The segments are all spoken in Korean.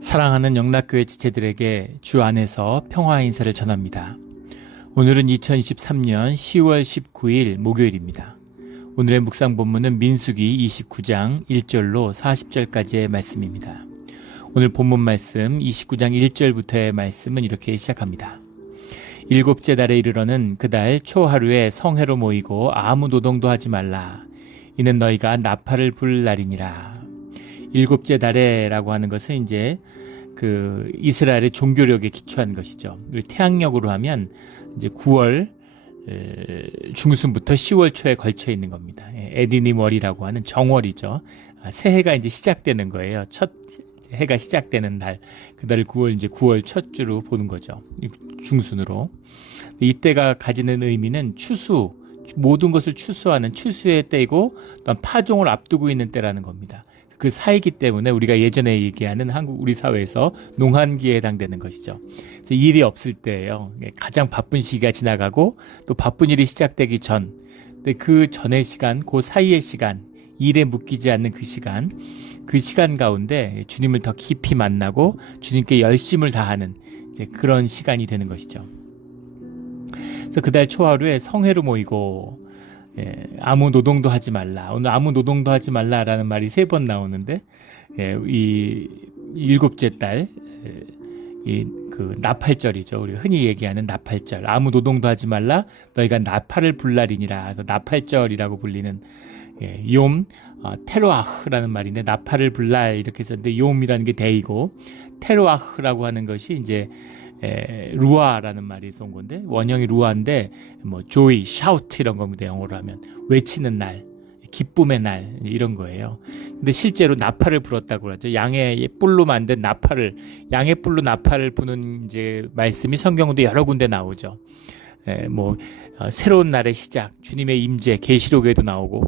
사랑하는 영락교회 지체들에게 주 안에서 평화 인사를 전합니다. 오늘은 2023년 10월 19일 목요일입니다. 오늘의 묵상 본문은 민수기 29장 1절로 40절까지의 말씀입니다. 오늘 본문 말씀 29장 1절부터의 말씀은 이렇게 시작합니다. 일곱째 달에 이르러는 그달 초하루에 성회로 모이고 아무 노동도 하지 말라. 이는 너희가 나팔을 불 날이니라. 일곱째 달에라고 하는 것은 이제 그 이스라엘의 종교력에 기초한 것이죠. 우리 태양력으로 하면 이제 9월 중순부터 10월 초에 걸쳐 있는 겁니다. 에디니월이라고 하는 정월이죠. 새해가 이제 시작되는 거예요. 첫 해가 시작되는 날, 그달 9월 이제 9월 첫 주로 보는 거죠. 중순으로. 이때가 가지는 의미는 추수, 모든 것을 추수하는 추수의 때이고 또한 파종을 앞두고 있는 때라는 겁니다. 그 사이기 때문에 우리가 예전에 얘기하는 우리 사회에서 농한기에 해당되는 것이죠. 그래서 일이 없을 때예요. 가장 바쁜 시기가 지나가고 또 바쁜 일이 시작되기 전, 근데 그 전의 시간, 그 사이의 시간, 일에 묶이지 않는 그 시간 가운데 주님을 더 깊이 만나고 주님께 열심을 다하는 이제 그런 시간이 되는 것이죠. 그래서 그달 초하루에 성회로 모이고 아무 노동도 하지 말라. 오늘 아무 노동도 하지 말라라는 말이 3번 나오는데 이 일곱째 달 그 나팔절이죠. 우리가 흔히 얘기하는 나팔절. 아무 노동도 하지 말라. 너희가 나팔을 불 날이니라. 나팔절이라고 불리는 욤 테로아흐라는 말인데 나팔을 불 날 이렇게 썼는데 욤이라는 게 데이고 테로아흐라고 하는 것이 이제 루아라는 말에서 온 건데 원형이 루아인데 뭐 조이, 샤우트 이런 겁니다. 영어로 하면 외치는 날, 기쁨의 날 이런 거예요. 근데 실제로 나팔을 불었다고 그러죠. 양의 뿔로 만든 나팔을 양의 뿔로 나팔을 부는 이제 말씀이 성경도 여러 군데 나오죠. 새로운 날의 시작, 주님의 임재, 계시록에도 나오고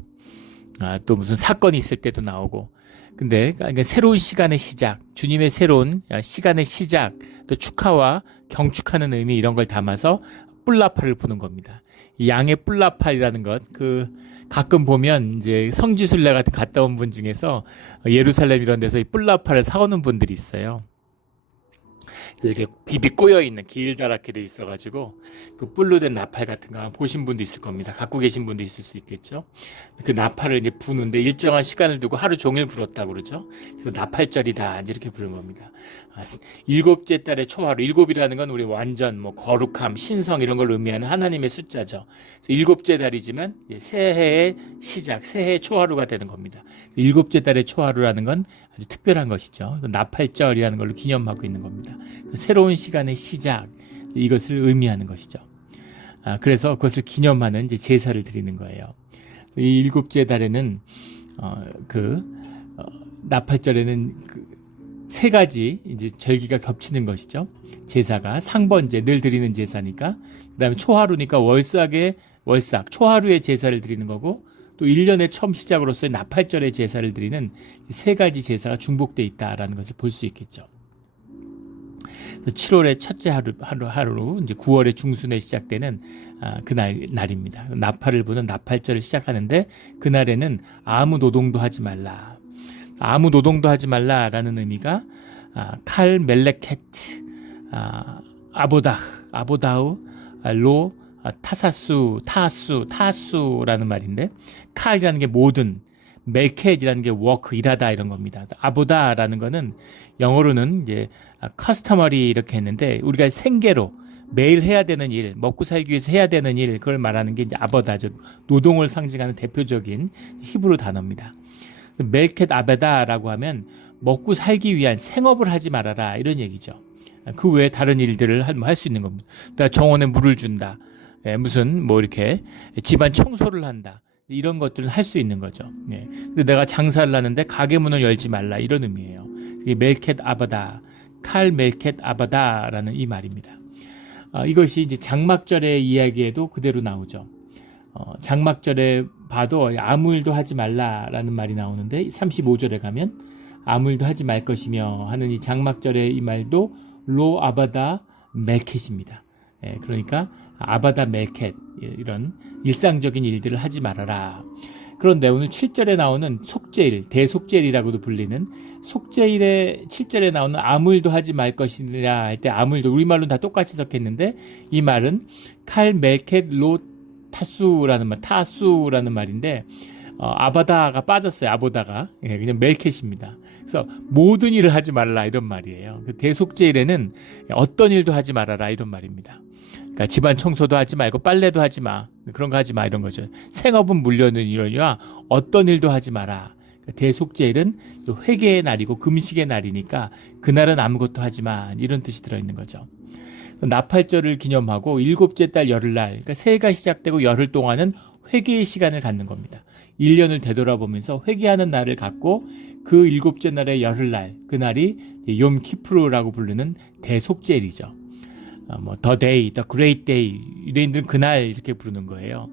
또 무슨 사건이 있을 때도 나오고. 근데 그러니까 새로운 시간의 시작, 주님의 새로운 시간의 시작, 또 축하와 경축하는 의미 이런 걸 담아서 뿔나팔을 부는 겁니다. 이 양의 뿔나팔이라는 것, 가끔 보면 이제 성지순례 같은 갔다 온 분 중에서 예루살렘 이런 데서 이 뿔나팔을 사오는 분들이 있어요. 이렇게 비비 꼬여있는 길다랗게 돼 있어가지고 그 뿔로 된 나팔 같은 거 보신 분도 있을 겁니다. 갖고 계신 분도 있을 수 있겠죠. 그 나팔을 이제 부는데 일정한 시간을 두고 하루 종일 불었다고 그러죠. 그래서 나팔절이다 이렇게 부르는 겁니다. 일곱째 달의 초하루, 일곱이라는 건 우리 완전 거룩함, 신성 이런 걸 의미하는 하나님의 숫자죠. 일곱째 달이지만 새해의 시작, 새해의 초하루가 되는 겁니다. 일곱째 달의 초하루라는 건 아주 특별한 것이죠. 나팔절이라는 걸로 기념하고 있는 겁니다. 새로운 시간의 시작, 이것을 의미하는 것이죠. 그래서 그것을 기념하는 이제 제사를 드리는 거예요. 이 일곱째 달에는 나팔절에는 3가지 이제 절기가 겹치는 것이죠. 제사가 상번제, 늘 드리는 제사니까, 그다음에 초하루니까 월삭 초하루의 제사를 드리는 거고, 또 1년의 처음 시작으로서의 나팔절의 제사를 드리는 3가지 제사가 중복되어 있다라는 것을 볼 수 있겠죠. 7월의 첫째 하루로 이제 9월의 중순에 시작되는 날입니다. 나팔을 부는 나팔절을 시작하는데 그날에는 아무 노동도 하지 말라. 아무 노동도 하지 말라라는 의미가 칼 멜레케트 아보다우 로 타수라는 말인데, 칼이라는 게 모든, 멜켓이라는 게 워크, 일하다 이런 겁니다. 아보다라는 거는 영어로는 이제 커스터머리 이렇게 했는데 우리가 생계로 매일 해야 되는 일, 먹고 살기 위해서 해야 되는 일, 그걸 말하는 게 이제 아보다죠. 노동을 상징하는 대표적인 히브리 단어입니다. 멜켓 아베다라고 하면 먹고 살기 위한 생업을 하지 말아라 이런 얘기죠. 그 외에 다른 일들을 할 수 있는 겁니다. 내가 정원에 물을 준다, 무슨 이렇게 집안 청소를 한다, 이런 것들은 할 수 있는 거죠. 근데 내가 장사를 하는데 가게 문을 열지 말라 이런 의미예요. 이게 멜켓 아바다, 칼 멜켓 아바다라는 이 말입니다. 이것이 이제 장막절의 이야기에도 그대로 나오죠. 장막절에 봐도 아무 일도 하지 말라라는 말이 나오는데 35절에 가면 아무 일도 하지 말 것이며 하는 이 장막절의 이 말도 로 아바다 멜켓입니다. 그러니까 아바다 멜켓, 이런 일상적인 일들을 하지 말아라. 그런데 오늘 7절에 나오는 속죄일, 대속죄일이라고도 불리는 속죄일의 7절에 나오는 아무 일도 하지 말 것이라 할 때 아무 일도 우리말로는 다 똑같이 적혔는데 이 말은 칼 멜켓 로 타수라는 말인데 아바다가 빠졌어요. 아보다가 그냥 멜켓입니다. 그래서 모든 일을 하지 말라 이런 말이에요. 그 대속죄일에는 어떤 일도 하지 말아라 이런 말입니다. 그러니까 집안 청소도 하지 말고 빨래도 하지 마. 그런 거 하지 마 이런 거죠. 생업은 물려는 이러니와 어떤 일도 하지 마라. 대속죄일은 또 회개의 날이고 금식의 날이니까 그날은 아무것도 하지 마 이런 뜻이 들어있는 거죠. 나팔절을 기념하고 일곱째 달 열흘날 그러니까 새해가 시작되고 열흘 동안은 회개의 시간을 갖는 겁니다. 1년을 되돌아보면서 회개하는 날을 갖고 그 일곱째 날의 열흘날 그날이 욤 키프루라고 부르는 대속죄일이죠. The day, the great day 유대인들은 그날 이렇게 부르는 거예요.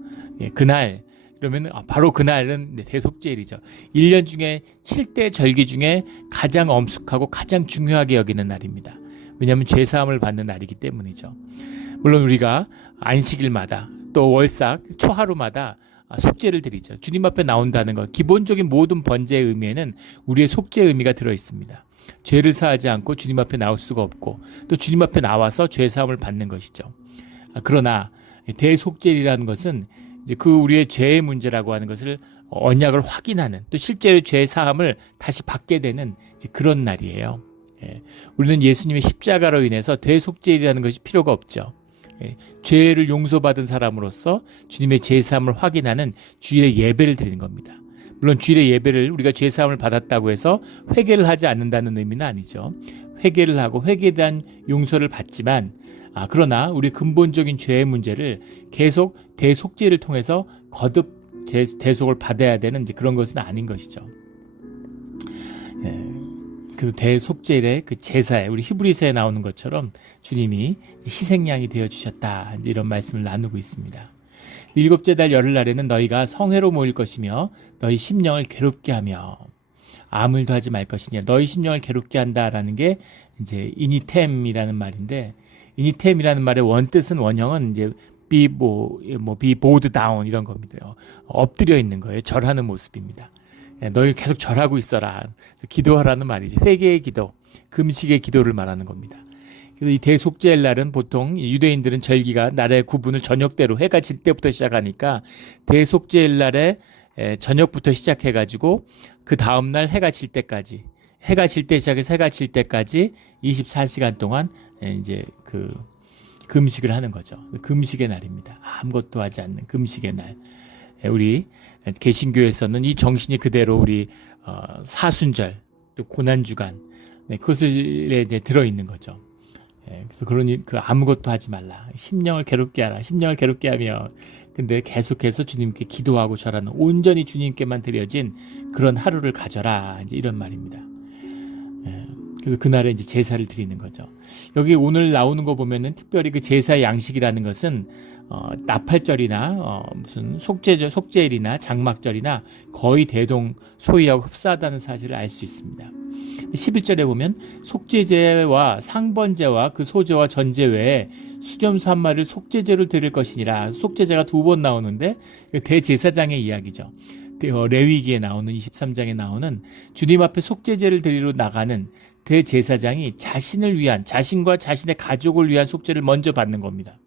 그날 그러면 바로 그날은 대속죄일이죠. 1년 중에 7대 절기 중에 가장 엄숙하고 가장 중요하게 여기는 날입니다. 왜냐하면 죄사함을 받는 날이기 때문이죠. 물론 우리가 안식일마다 또 월삭 초하루마다 속죄를 드리죠. 주님 앞에 나온다는 것 기본적인 모든 번제의 의미에는 우리의 속죄의 의미가 들어있습니다. 죄를 사하지 않고 주님 앞에 나올 수가 없고 또 주님 앞에 나와서 죄사함을 받는 것이죠. 그러나 대속죄이라는 것은 이제 그 우리의 죄의 문제라고 하는 것을 언약을 확인하는 또 실제로 죄 사함을 다시 받게 되는 이제 그런 날이에요. 우리는 예수님의 십자가로 인해서 대속죄이라는 것이 필요가 없죠. 죄를 용서받은 사람으로서 주님의 죄 사함을 확인하는 주일의 예배를 드리는 겁니다. 물론 주일의 예배를 우리가 죄 사함을 받았다고 해서 회개를 하지 않는다는 의미는 아니죠. 회개를 하고 회개에 대한 용서를 받지만 그러나 우리 근본적인 죄의 문제를 계속 대속죄를 통해서 거듭 대속을 받아야 되는 이제 그런 것은 아닌 것이죠. 그 대속죄의 그 제사에 우리 히브리서에 나오는 것처럼 주님이 희생양이 되어 주셨다 이런 말씀을 나누고 있습니다. 일곱째 달 열흘날에는 너희가 성회로 모일 것이며 너희 심령을 괴롭게 하며 아무 일도 하지 말 것이냐. 너희 심령을 괴롭게 한다라는 게 이제 이니템이라는 말인데 이니템이라는 말의 원뜻은 원형은 이제 be bowed down 이런 겁니다. 엎드려 있는 거예요. 절하는 모습입니다. 너희 계속 절하고 있어라. 기도하라는 말이지. 회개의 기도, 금식의 기도를 말하는 겁니다. 이 대속죄일 날은 보통 유대인들은 절기가 날의 구분을 저녁대로 해가 질 때부터 시작하니까 대속죄일 날에 저녁부터 시작해가지고 그 다음날 해가 질 때까지 해가 질 때 시작해서 해가 질 때까지 24시간 동안 이제 그 금식을 하는 거죠. 금식의 날입니다. 아무것도 하지 않는 금식의 날. 우리 개신교에서는 이 정신이 그대로 우리 사순절 또 고난주간 그것에 이제 들어있는 거죠. 그래서 그러니 그 아무것도 하지 말라. 심령을 괴롭게 하라. 심령을 괴롭게 하며 근데 계속해서 주님께 기도하고 절하는 온전히 주님께만 드려진 그런 하루를 가져라. 이제 이런 말입니다. 그래서 그날에 이제 제사를 드리는 거죠. 여기 오늘 나오는 거 보면은 특별히 그 제사의 양식이라는 것은 나팔절이나 무슨 속죄일이나 장막절이나 거의 대동소이하고 흡사하다는 사실을 알 수 있습니다. 11절에 보면 속죄제와 상번제와 그 소제와 전제 외에 수염소 한 마리를 속죄제로 드릴 것이니라. 속죄제가 2번 나오는데 대제사장의 이야기죠. 레위기에 나오는 23장에 나오는 주님 앞에 속죄제를 드리러 나가는 대제사장이 자신을 위한 자신과 자신의 가족을 위한 속죄를 먼저 받는 겁니다.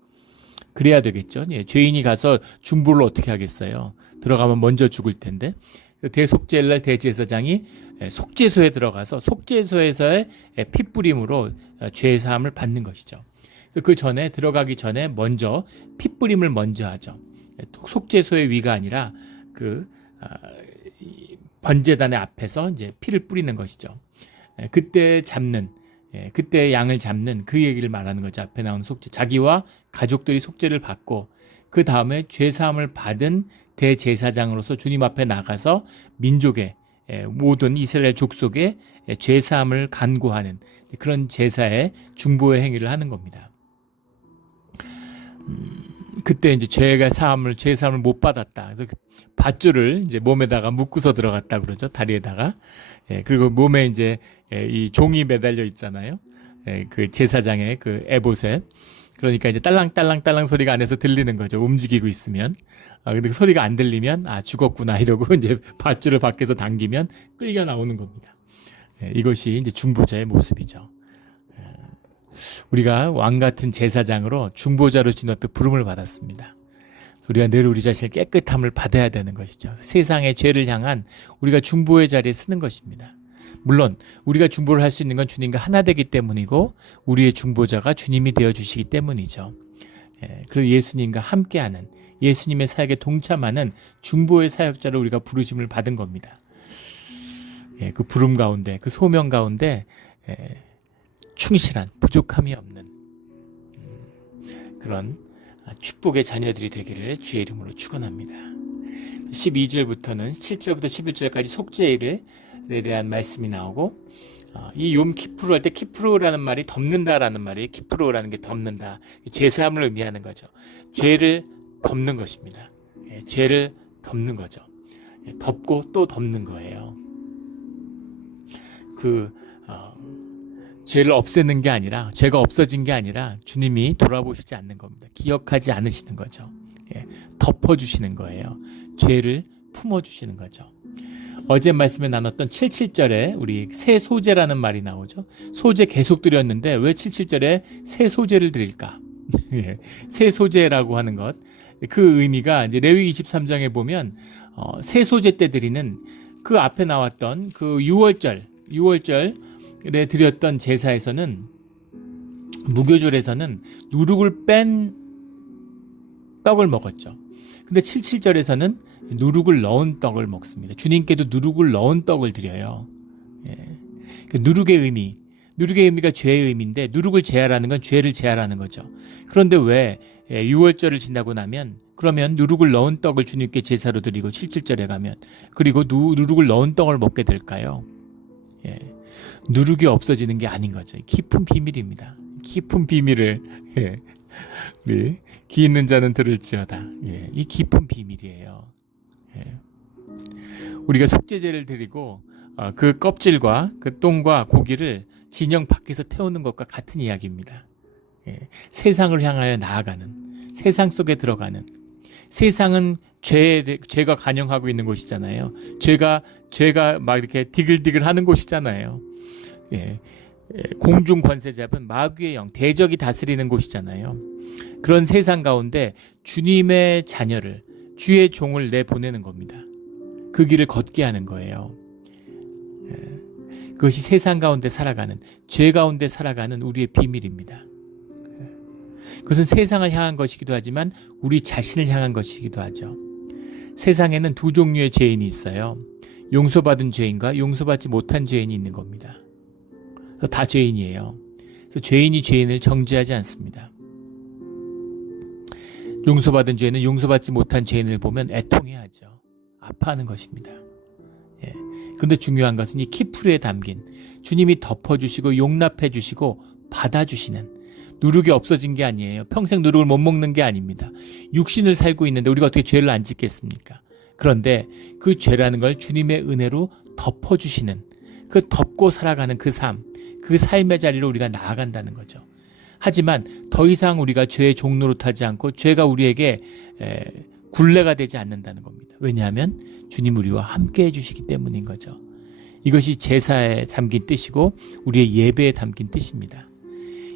그래야 되겠죠. 죄인이 가서 중보를 어떻게 하겠어요. 들어가면 먼저 죽을 텐데 대속죄일날 대제사장이 속죄소에 들어가서 속죄소에서의 핏뿌림으로 죄사함을 받는 것이죠. 그래서 그 전에 들어가기 전에 먼저 핏뿌림을 먼저 하죠. 속죄소의 위가 아니라 그 번제단의 앞에서 이제 피를 뿌리는 것이죠. 그때 양을 잡는 그 얘기를 말하는 거죠. 앞에 나오는 속죄. 자기와 가족들이 속죄를 받고 그 다음에 죄사함을 받은 대제사장으로서 주님 앞에 나가서 민족의 모든 이스라엘 족속의 죄사함을 간구하는 그런 제사의 중보의 행위를 하는 겁니다. 그때 이제 죄사함을 못 받았다. 그래서 밧줄을 이제 몸에다가 묶고서 들어갔다 그러죠. 다리에다가. 그리고 몸에 이제 이 종이 매달려 있잖아요. 그 제사장의 그 에봇에 그러니까 이제 딸랑딸랑딸랑 소리가 안에서 들리는 거죠. 움직이고 있으면. 근데 그 소리가 안 들리면 죽었구나 이러고 이제 밧줄을 밖에서 당기면 끌려 나오는 겁니다. 이것이 이제 중보자의 모습이죠. 우리가 왕 같은 제사장으로 중보자로 주님 앞에 부름을 받았습니다. 우리가 늘 우리 자신의 깨끗함을 받아야 되는 것이죠. 세상의 죄를 향한 우리가 중보의 자리에 쓰는 것입니다. 물론 우리가 중보를 할 수 있는 건 주님과 하나 되기 때문이고 우리의 중보자가 주님이 되어주시기 때문이죠. 그리고 예수님과 함께하는 예수님의 사역에 동참하는 중보의 사역자로 우리가 부르심을 받은 겁니다. 그 부름 가운데 그 소명 가운데 충실한 부족함이 없는 그런 축복의 자녀들이 되기를 주의 이름으로 축원합니다. 12절부터는 7절부터 11절까지 속죄일에 대한 말씀이 나오고 이 욤 키프루 할 때 키프루라는 말이 덮는다라는 말이에요. 키프루라는 게 덮는다. 죄사함을 의미하는 거죠. 죄를 덮는 것입니다. 죄를 덮는 거죠. 덮고 또 덮는 거예요. 죄를 없애는 게 아니라 죄가 없어진 게 아니라 주님이 돌아보시지 않는 겁니다. 기억하지 않으시는 거죠. 덮어주시는 거예요. 죄를 품어주시는 거죠. 어제 말씀에 나눴던 77절에 우리 새 소제라는 말이 나오죠. 소제 계속 드렸는데 왜 77절에 새 소제를 드릴까? 새 소제라고 하는 것. 그 의미가 이제 레위 23장에 보면 새 소제 때 드리는 그 앞에 나왔던 그 6월절에 드렸던 제사에서는 무교절에서는 누룩을 뺀 떡을 먹었죠. 근데 77절에서는 누룩을 넣은 떡을 먹습니다. 주님께도 누룩을 넣은 떡을 드려요. 누룩의 의미가 죄의 의미인데 누룩을 제하라는 건 죄를 제하라는 거죠. 그런데 왜 6월절을 지나고 나면 그러면 누룩을 넣은 떡을 주님께 제사로 드리고 77절에 가면 그리고 누룩을 넣은 떡을 먹게 될까요? 누룩이 없어지는 게 아닌 거죠. 깊은 비밀입니다. 깊은 비밀을 우리 귀 있는 자는 들을지어다. 이 깊은 비밀이에요. 우리가 속죄제를 드리고 그 껍질과 그 똥과 고기를 진영 밖에서 태우는 것과 같은 이야기입니다. 세상을 향하여 나아가는, 세상 속에 들어가는, 세상은 죄가 관영하고 있는 곳이잖아요. 죄가 막 이렇게 디글디글 하는 곳이잖아요. 공중 권세 잡은 마귀의 영, 대적이 다스리는 곳이잖아요. 그런 세상 가운데 주님의 자녀를, 주의 종을 내보내는 겁니다. 그 길을 걷게 하는 거예요. 그것이 세상 가운데 살아가는, 죄 가운데 살아가는 우리의 비밀입니다. 그것은 세상을 향한 것이기도 하지만 우리 자신을 향한 것이기도 하죠. 세상에는 두 종류의 죄인이 있어요. 용서받은 죄인과 용서받지 못한 죄인이 있는 겁니다. 다 죄인이에요. 그래서 죄인이 죄인을 정죄하지 않습니다. 용서받은 죄인은 용서받지 못한 죄인을 보면 애통해하죠. 아파하는 것입니다. 그런데 중요한 것은 이 키프루에 담긴 주님이 덮어주시고 용납해주시고 받아주시는 누룩이 없어진 게 아니에요. 평생 누룩을 못 먹는 게 아닙니다. 육신을 살고 있는데 우리가 어떻게 죄를 안 짓겠습니까? 그런데 그 죄라는 걸 주님의 은혜로 덮어주시는 그 덮고 살아가는 그 삶, 그 삶의 자리로 우리가 나아간다는 거죠. 하지만 더 이상 우리가 죄의 종로로 타지 않고 죄가 우리에게 굴레가 되지 않는다는 겁니다. 왜냐하면 주님 우리와 함께 해주시기 때문인 거죠. 이것이 제사에 담긴 뜻이고 우리의 예배에 담긴 뜻입니다.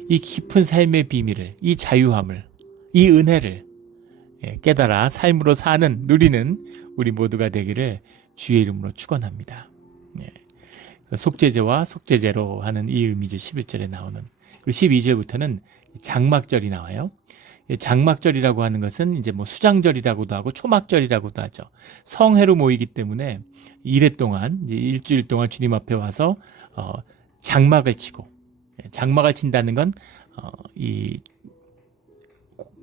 이 깊은 삶의 비밀을, 이 자유함을, 이 은혜를 깨달아 삶으로 사는, 누리는 우리 모두가 되기를 주의 이름으로 축원합니다. 속죄제와 속죄제로 하는 이 의미죠. 11절에 나오는. 그리고 12절부터는 장막절이 나와요. 장막절이라고 하는 것은 이제 뭐 수장절이라고도 하고 초막절이라고도 하죠. 성회로 모이기 때문에 이래 동안 이제 일주일 동안 주님 앞에 와서 장막을 치고, 장막을 친다는 건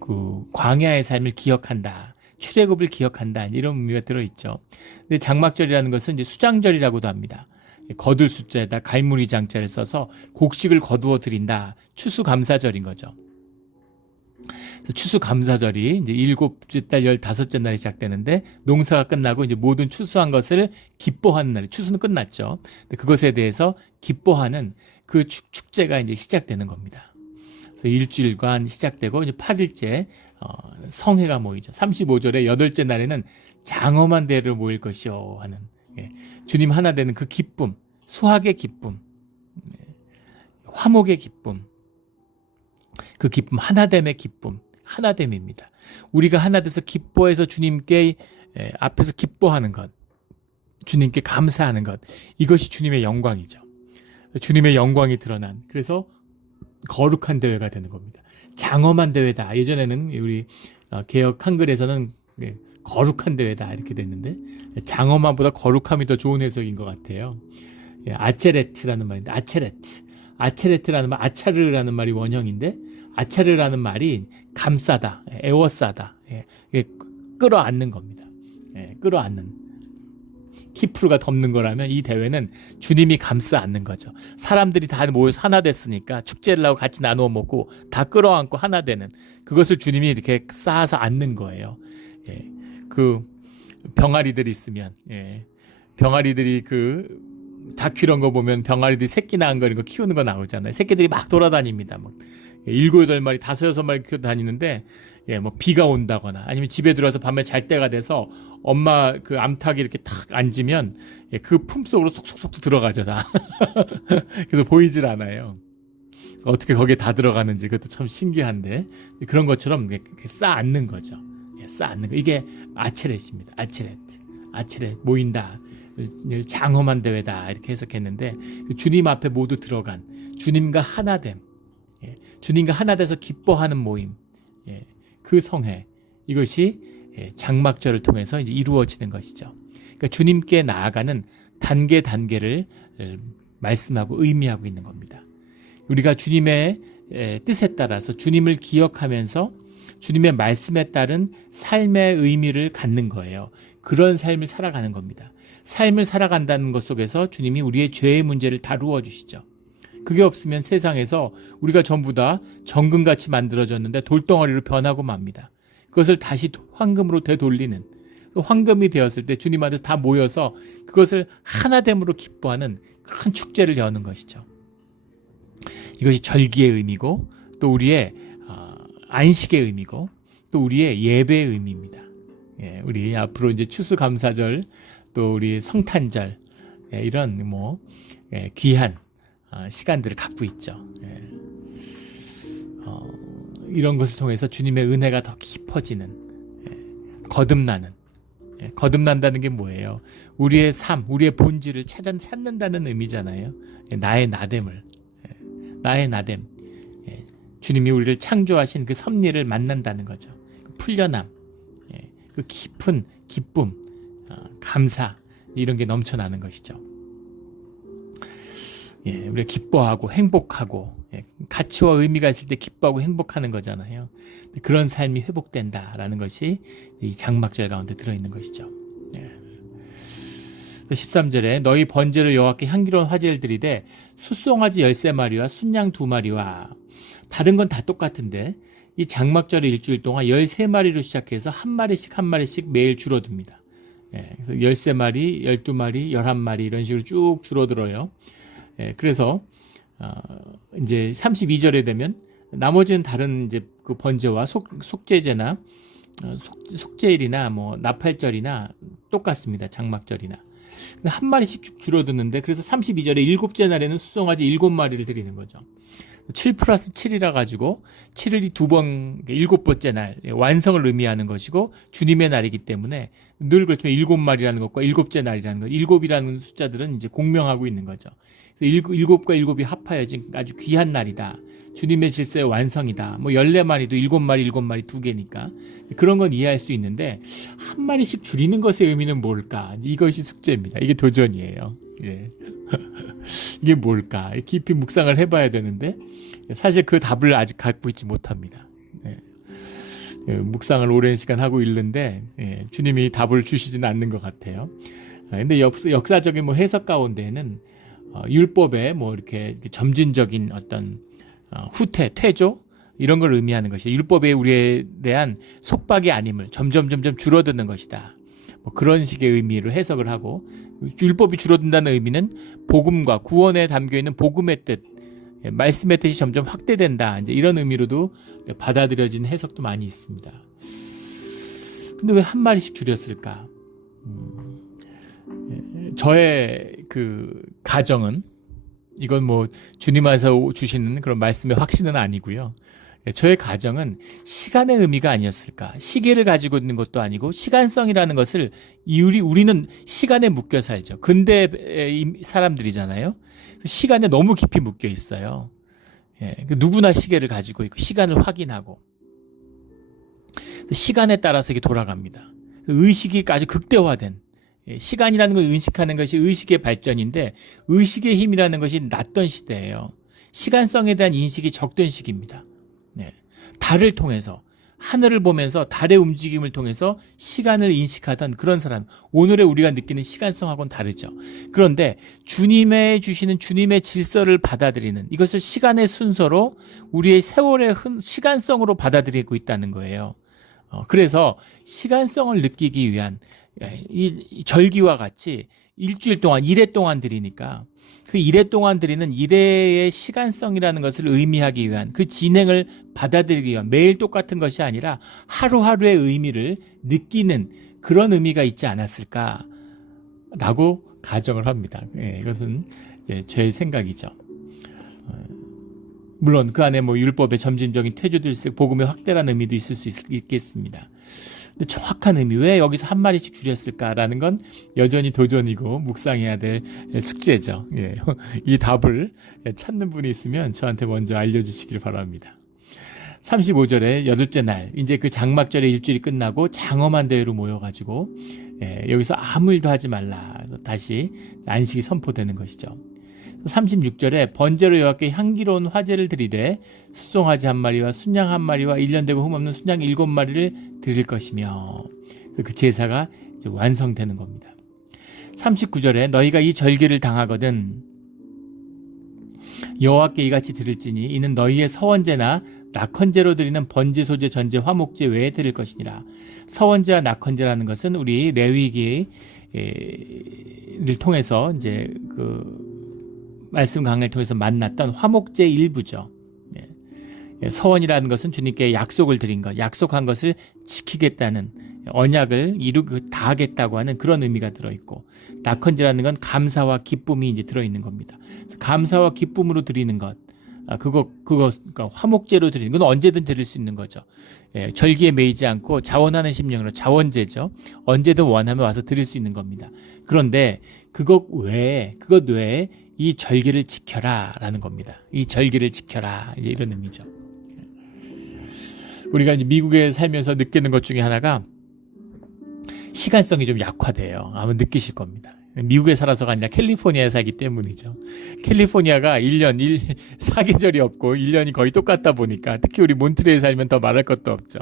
그 광야의 삶을 기억한다, 출애굽을 기억한다 이런 의미가 들어 있죠. 근데 장막절이라는 것은 이제 수장절이라고도 합니다. 거둘 숫자에다 갈무리 장자를 써서 곡식을 거두어 드린다. 추수감사절인 거죠. 추수감사절이 이제 7째 달 15째 날이 시작되는데 농사가 끝나고 이제 모든 추수한 것을 기뻐하는 날, 추수는 끝났죠. 근데 그것에 대해서 기뻐하는 그 축제가 이제 시작되는 겁니다. 그래서 일주일간 시작되고 이제 8일째 성회가 모이죠. 35절에 8째 날에는 장엄한 대회로 모일 것이요 하는 주님 하나 되는 그 기쁨, 수학의 기쁨, 화목의 기쁨, 그 기쁨, 하나됨의 기쁨, 하나됨입니다. 우리가 하나 돼서 기뻐해서 주님께 앞에서 기뻐하는 것, 주님께 감사하는 것, 이것이 주님의 영광이죠. 주님의 영광이 드러난, 그래서 거룩한 대회가 되는 겁니다. 장엄한 대회다. 예전에는 우리 개역 한글에서는 거룩한 대회다 이렇게 됐는데, 장엄함보다 거룩함이 더 좋은 해석인 것 같아요. 아체레트라는 말인데, 아체레트라는 말, 아차르라는 말이 원형인데, 아차르라는 말이 감싸다, 에워싸다, 끌어안는 겁니다. 끌어안는. 키프루가 덮는 거라면 이 대회는 주님이 감싸 안는 거죠. 사람들이 다 모여서 하나 됐으니까 축제를 하고 같이 나누어 먹고 다 끌어안고 하나 되는, 그것을 주님이 이렇게 쌓아서 안는 거예요. 그 병아리들이 있으면, 병아리들이 그 다큐 이런 거 보면 병아리들이 새끼 낳은 거 이런 거 키우는 거 나오잖아요. 새끼들이 막 돌아다닙니다. 막 7, 8마리, 5, 6마리 키워 다니는데, 뭐 비가 온다거나 아니면 집에 들어와서 밤에 잘 때가 돼서 엄마 그 암탉이 이렇게 탁 앉으면 그 품속으로 속속속 들어가죠, 다. 그래서 보이질 않아요. 어떻게 거기에 다 들어가는지 그것도 참 신기한데, 그런 것처럼 쌓아 앉는 거죠. 쌓아 앉는 거. 이게 아체렛입니다. 아체렛 모인다. 장엄한 대회다 이렇게 해석했는데, 주님 앞에 모두 들어간 주님과 하나됨, 주님과 하나 돼서 기뻐하는 모임, 그 성회, 이것이 장막절을 통해서 이제 이루어지는 것이죠. 그러니까 주님께 나아가는 단계를 말씀하고 의미하고 있는 겁니다. 우리가 주님의 뜻에 따라서 주님을 기억하면서 주님의 말씀에 따른 삶의 의미를 갖는 거예요. 그런 삶을 살아가는 겁니다. 삶을 살아간다는 것 속에서 주님이 우리의 죄의 문제를 다루어 주시죠. 그게 없으면 세상에서 우리가 전부 다 정금같이 만들어졌는데 돌덩어리로 변하고 맙니다. 그것을 다시 황금으로 되돌리는, 황금이 되었을 때 주님한테 다 모여서 그것을 하나됨으로 기뻐하는 큰 축제를 여는 것이죠. 이것이 절기의 의미고, 또 우리의 안식의 의미고, 또 우리의 예배의 의미입니다. 우리 앞으로 이제 추수감사절, 또 우리 성탄절, 이런 귀한 시간들을 갖고 있죠. 이런 것을 통해서 주님의 은혜가 더 깊어지는, 거듭나는, 거듭난다는 게 뭐예요? 우리의 삶, 우리의 본질을 찾는다는 의미잖아요. 나의 나됨을, 나의 나됨, 주님이 우리를 창조하신 그 섭리를 만난다는 거죠. 그 풀려남, 그 깊은 기쁨, 감사, 이런 게 넘쳐나는 것이죠. 우리가 기뻐하고 행복하고, 가치와 의미가 있을 때 기뻐하고 행복하는 거잖아요. 그런 삶이 회복된다라는 것이 이 장막절 가운데 들어있는 것이죠. 13절에 너희 번제로 여호와께 향기로운 화제를 드리되 숫송아지 13마리와 순양 2마리와, 다른 건 다 똑같은데 이 장막절의 일주일 동안 13마리로 시작해서 한 마리씩 매일 줄어듭니다. 그래서 13마리, 12마리, 11마리 이런 식으로 쭉 줄어들어요. 그래서 이제 32절에 되면 나머지는 다른 이제 그 번제와 속죄제나 속죄일이나 나팔절이나 똑같습니다. 장막절이나. 한 마리씩 쭉 줄어드는데, 그래서 32절에 7째 날에는 수송아지 7마리를 드리는 거죠. 7 플러스 7이라 가지고 7을 2번, 7번째 날 완성을 의미하는 것이고 주님의 날이기 때문에 늘 그렇지만 7마리라는 것과 7째 날이라는 것, 7이라는 숫자들은 이제 공명하고 있는 거죠. 그래서 7과 7이 합하여 지금 아주 귀한 날이다. 주님의 질서의 완성이다. 14마리도 7마리 2개니까 그런 건 이해할 수 있는데, 한 마리씩 줄이는 것의 의미는 뭘까? 이것이 숙제입니다. 이게 도전이에요. 이게 뭘까? 깊이 묵상을 해봐야 되는데 사실 그 답을 아직 갖고 있지 못합니다. 묵상을 오랜 시간 하고 있는데 주님이 답을 주시지는 않는 것 같아요. 근데 역사적인 해석 가운데는 율법의 이렇게 점진적인 어떤 후퇴, 퇴조, 이런 걸 의미하는 것이다. 율법에 우리에 대한 속박이 아님을 점점 줄어드는 것이다. 그런 식의 의미로 해석을 하고, 율법이 줄어든다는 의미는 복음과 구원에 담겨있는 복음의 뜻, 말씀의 뜻이 점점 확대된다. 이제 이런 의미로도 받아들여진 해석도 많이 있습니다. 근데 왜 한 마리씩 줄였을까? 저의 그 가정은, 이건 뭐 주님 안에서 주시는 그런 말씀의 확신은 아니고요. 저의 가정은 시간의 의미가 아니었을까? 시계를 가지고 있는 것도 아니고, 시간성이라는 것을 우리는 시간에 묶여 살죠. 근대 사람들이잖아요. 시간에 너무 깊이 묶여 있어요. 누구나 시계를 가지고 있고 시간을 확인하고 시간에 따라서 이게 돌아갑니다. 의식이 아주 극대화된, 시간이라는 걸 의식하는 것이 의식의 발전인데, 의식의 힘이라는 것이 낮던 시대예요. 시간성에 대한 인식이 적던 시기입니다. 달을 통해서, 하늘을 보면서 달의 움직임을 통해서 시간을 인식하던 그런 사람, 오늘의 우리가 느끼는 시간성하고는 다르죠. 그런데 주님의 주시는 주님의 질서를 받아들이는, 이것을 시간의 순서로, 우리의 세월의 시간성으로 받아들이고 있다는 거예요. 그래서 시간성을 느끼기 위한 이 절기와 같이 일주일 동안, 일회 동안 드리니까, 그 일회 동안 드리는 일회의 시간성이라는 것을 의미하기 위한, 그 진행을 받아들이기 위한, 매일 똑같은 것이 아니라 하루하루의 의미를 느끼는 그런 의미가 있지 않았을까라고 가정을 합니다. 이것은 제 생각이죠. 물론 그 안에 뭐 율법의 점진적인 퇴조도 있을, 복음의 확대라는 의미도 있을 수 있겠습니다. 근데 정확한 의미, 왜 여기서 한 마리씩 줄였을까라는 건 여전히 도전이고 묵상해야 될 숙제죠. 이 답을 찾는 분이 있으면 저한테 먼저 알려주시길 바랍니다. 35절에 여덟째 날, 이제 그 장막절의 일주일이 끝나고 장엄한 대회로 모여가지고 여기서 아무 일도 하지 말라, 다시 안식이 선포되는 것이죠. 36절에 번제로 여호와께 향기로운 화제를 드리되 수송아지 한 마리와 순양 한 마리와 1년 되고 흠없는 순양 7마리를 드릴 것이며, 그 제사가 이제 완성되는 겁니다. 39절에 너희가 이 절기를 당하거든 여호와께 이같이 드릴지니 이는 너희의 서원제나 낙헌제로 드리는 번제, 소제, 전제, 화목제 외에 드릴 것이니라. 서원제와 낙헌제라는 것은 우리 레위기를 통해서 이제 그 말씀 강해를 통해서 만났던 화목제의 일부죠. 서원이라는 것은 주님께 약속을 드린 것, 약속한 것을 지키겠다는, 언약을 다 하겠다고 하는 그런 의미가 들어있고, 낙헌제라는 건 감사와 기쁨이 이제 들어있는 겁니다. 감사와 기쁨으로 드리는 것, 그러니까 화목제로 드리는 건 언제든 드릴 수 있는 거죠. 절기에 매이지 않고 자원하는 심령으로, 자원제죠. 언제든 원하면 와서 드릴 수 있는 겁니다. 그런데 그것 외에 이 절기를 지켜라 라는 겁니다. 이 절기를 지켜라, 이제 이런 의미죠. 우리가 이제 미국에 살면서 느끼는 것 중에 하나가 시간성이 좀 약화돼요. 아마 느끼실 겁니다. 미국에 살아서가 아니라 캘리포니아에 살기 때문이죠. 캘리포니아가 4계절이 없고 1년이 거의 똑같다 보니까, 특히 우리 몬트리올에 살면 더 말할 것도 없죠.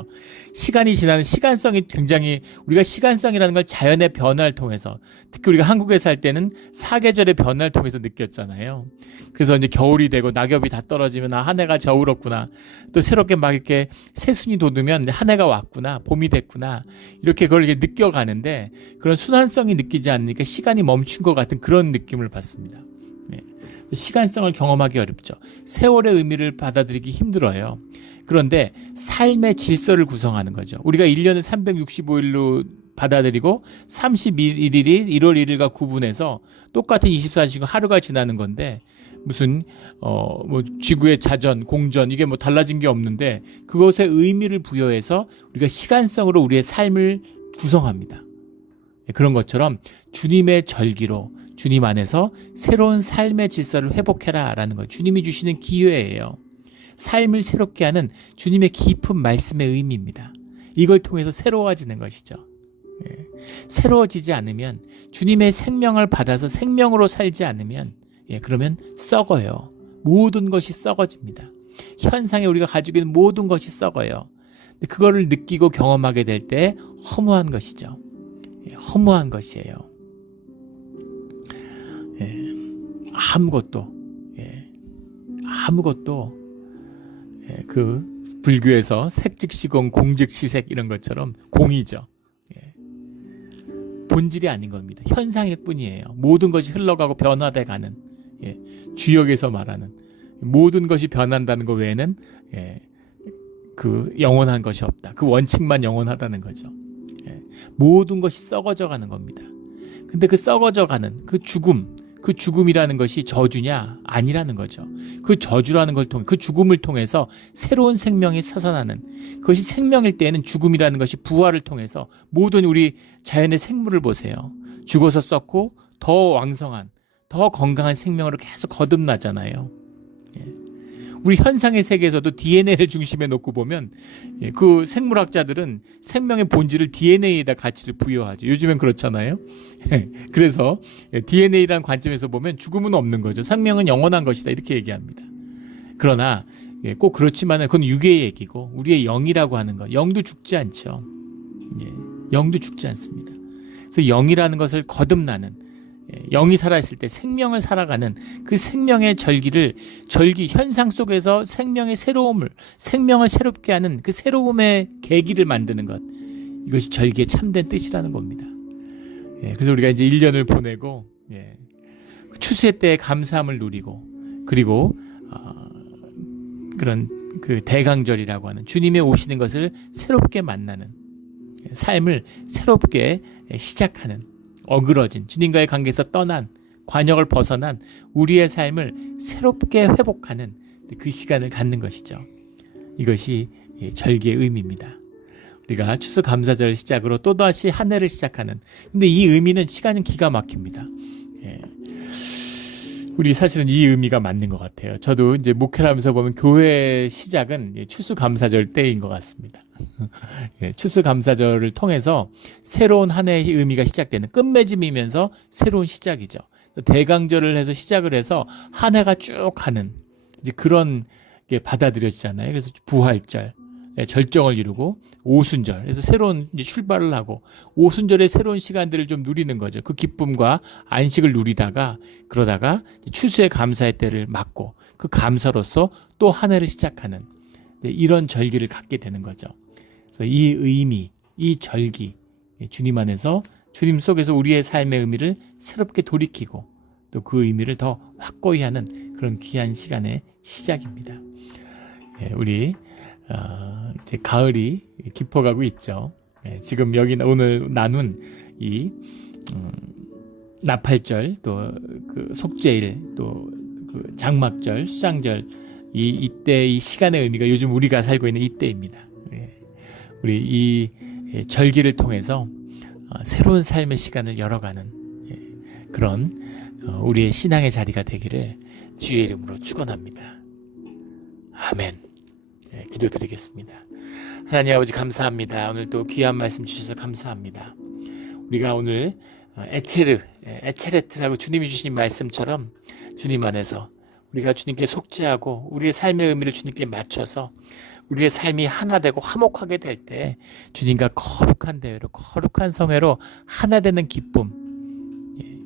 시간이 지나는 시간성이 굉장히, 우리가 시간성이라는 걸 자연의 변화를 통해서, 특히 우리가 한국에 살 때는 4계절의 변화를 통해서 느꼈잖아요. 그래서 이제 겨울이 되고 낙엽이 다 떨어지면 한 해가 겨울었구나, 또 새롭게 막 이렇게 새순이 돋으면 한 해가 왔구나, 봄이 됐구나, 이렇게 그걸 이렇게 느껴가는데, 그런 순환성이 느끼지 않으니까 시간이 멈춘 것 같은 그런 느낌을 받습니다. 시간성을 경험하기 어렵죠. 세월의 의미를 받아들이기 힘들어요. 그런데 삶의 질서를 구성하는 거죠. 우리가 1년을 365일로 받아들이고 31일이 1월 1일과 구분해서 똑같은 24시간 하루가 지나는 건데, 무슨 뭐 지구의 자전, 공전, 이게 뭐 달라진 게 없는데, 그것에 의미를 부여해서 우리가 시간성으로 우리의 삶을 구성합니다. 그런 것처럼 주님의 절기로, 주님 안에서 새로운 삶의 질서를 회복해라 라는 거예요. 주님이 주시는 기회예요. 삶을 새롭게 하는 주님의 깊은 말씀의 의미입니다. 이걸 통해서 새로워지는 것이죠. 새로워지지 않으면, 주님의 생명을 받아서 생명으로 살지 않으면, 그러면 썩어요. 모든 것이 썩어집니다. 현상에 우리가 가지고 있는 모든 것이 썩어요. 그거를 느끼고 경험하게 될 때 허무한 것이죠. 허무한 것이에요. 아무것도 그 불교에서 색즉시공, 공즉시색 이런 것처럼 공이죠. 본질이 아닌 겁니다. 현상일 뿐이에요. 모든 것이 흘러가고 변화돼 가는, 주역에서 말하는 모든 것이 변한다는 것 외에는 그 영원한 것이 없다. 그 원칙만 영원하다는 거죠. 모든 것이 썩어져 가는 겁니다. 근데 그 썩어져 가는 그 죽음이라는 것이 저주냐? 아니라는 거죠. 그 저주라는 걸 통해, 그 죽음을 통해서 새로운 생명이 솟아나는, 그것이 생명일 때에는 죽음이라는 것이 부활을 통해서 모든 우리 자연의 생물을 보세요. 죽어서 썩고 더 왕성한, 더 건강한 생명으로 계속 거듭나잖아요. 우리 현상의 세계에서도 DNA를 중심에 놓고 보면 그 생물학자들은 생명의 본질을 DNA에다 가치를 부여하죠. 요즘엔 그렇잖아요. 그래서 DNA라는 관점에서 보면 죽음은 없는 거죠. 생명은 영원한 것이다 이렇게 얘기합니다. 그러나 꼭 그렇지만은 그건 육의 얘기고 우리의 영이라고 하는 것, 영도 죽지 않죠. 영도 죽지 않습니다. 그래서 영이라는 것을 거듭나는, 영이 살아있을 때 생명을 살아가는 그 생명의 절기 현상 속에서 생명의 새로움을, 생명을 새롭게 하는 그 새로움의 계기를 만드는 것, 이것이 절기의 참된 뜻이라는 겁니다. 그래서 우리가 이제 1년을 보내고 추수의 때의 감사함을 누리고, 그리고 그런 그 대강절이라고 하는 주님의 오시는 것을 새롭게 만나는 삶을 새롭게 시작하는, 어그러진 주님과의 관계에서 떠난, 관역을 벗어난 우리의 삶을 새롭게 회복하는 그 시간을 갖는 것이죠. 이것이 절기의 의미입니다. 우리가 추수감사절 시작으로 또다시 한 해를 시작하는, 근데 이 의미는, 시간은 기가 막힙니다. 우리 사실은 이 의미가 맞는 것 같아요. 저도 이제 목회를 하면서 보면 교회 시작은 추수감사절 때인 것 같습니다. 추수감사절을 통해서 새로운 한 해의 의미가 시작되는, 끝맺음이면서 새로운 시작이죠. 대강절을 해서 시작을 해서 한 해가 쭉 가는 이제 그런 게 받아들여지잖아요. 그래서 부활절, 절정을 이루고 오순절, 그래서 새로운 이제 출발을 하고 오순절의 새로운 시간들을 좀 누리는 거죠. 그 기쁨과 안식을 누리다가, 그러다가 추수의 감사의 때를 맞고 그 감사로서 또 한 해를 시작하는 이런 절기를 갖게 되는 거죠. 그래서 이 의미, 이 절기, 주님 안에서, 주님 속에서 우리의 삶의 의미를 새롭게 돌이키고 또 그 의미를 더 확고히 하는 그런 귀한 시간의 시작입니다. 우리 이제 가을이 깊어가고 있죠. 지금 여기 오늘 나눈 이 나팔절, 또 그 속죄일, 또 그 장막절, 수장절, 이때 이 시간의 의미가 요즘 우리가 살고 있는 이때입니다. 우리 이 절기를 통해서 새로운 삶의 시간을 열어가는 그런 우리의 신앙의 자리가 되기를 주의 이름으로 축원합니다. 아멘. 기도드리겠습니다. 하나님 아버지, 감사합니다. 오늘 또 귀한 말씀 주셔서 감사합니다. 우리가 오늘 에체레트라고 주님이 주신 말씀처럼 주님 안에서 우리가 주님께 속죄하고 우리의 삶의 의미를 주님께 맞춰서 우리의 삶이 하나 되고 화목하게 될 때 주님과 거룩한 대회로, 거룩한 성회로 하나 되는 기쁨,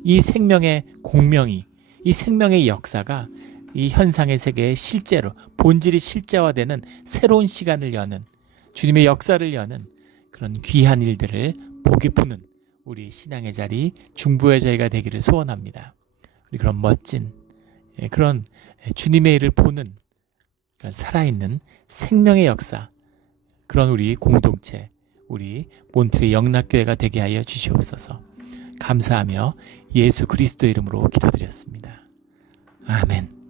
이 생명의 공명이, 이 생명의 역사가 이 현상의 세계에 실제로 본질이 실제화되는 새로운 시간을 여는, 주님의 역사를 여는 그런 귀한 일들을 보기 보는 우리 신앙의 자리, 중보의 자리가 되기를 소원합니다. 우리 그런 멋진 그런 주님의 일을 보는 그런 살아있는 생명의 역사, 그런 우리 공동체, 우리 몬트레 영락교회가 되게 하여 주시옵소서. 감사하며 예수 그리스도 이름으로 기도드렸습니다. 아멘.